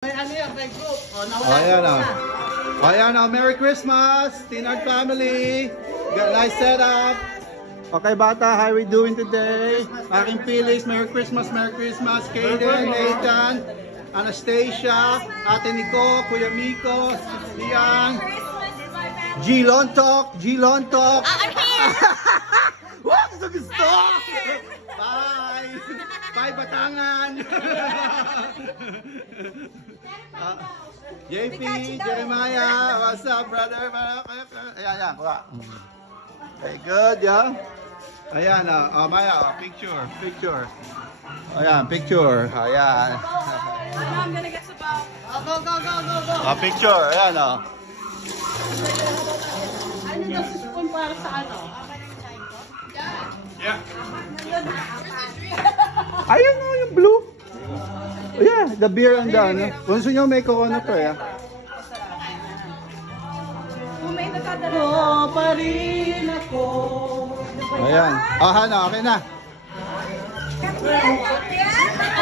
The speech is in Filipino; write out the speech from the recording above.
May ano yan, may group. O, nawala Ayan ko o. na. Ayan o, Merry Christmas! Tinard family! Got nice setup! Okay bata, how are we doing today? Aking Phyllis, Merry Christmas, Merry Christmas! Kaden, Nathan, Anastasia, Ate Nico, Kuya Miko, Lian, G Lontok, G Lontok! Wow, gusto! Bye! Bye, Batangan! JP, Jeremiah, what's up, brother? Ayan, ayan, wala. Okay, good, yeah? Ayan, Maya, picture, picture. Ayan, picture, ayan. I'm gonna get some ball. Go, go, go, go, go. Picture, ayan, Ano daw sa spoon para sa ano? Yeah. Ayun o, yung blue. Yeah, the beer and the ano. Kung gusto nyo may coconut pa, yeah. Kung may nagkadala. Oh, pa rin ako. Ayan. Ah, na, okay na. Yan?